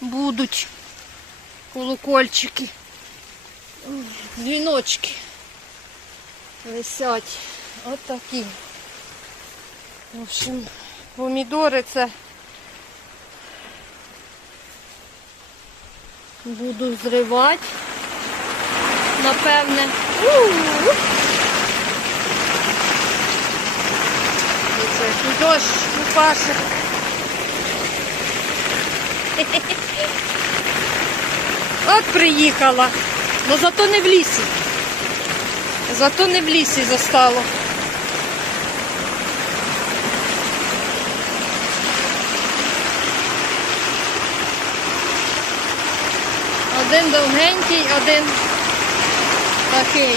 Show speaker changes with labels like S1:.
S1: будуть колокольчики. Дзвіночки висять. От такі. В общем, помідори це буду зривати. Напевне. У-у-у. Оце який дощ упаше. От приїхала. Ну зато не в лісі. Зато не в лісі застало. Один довгенький, один такий.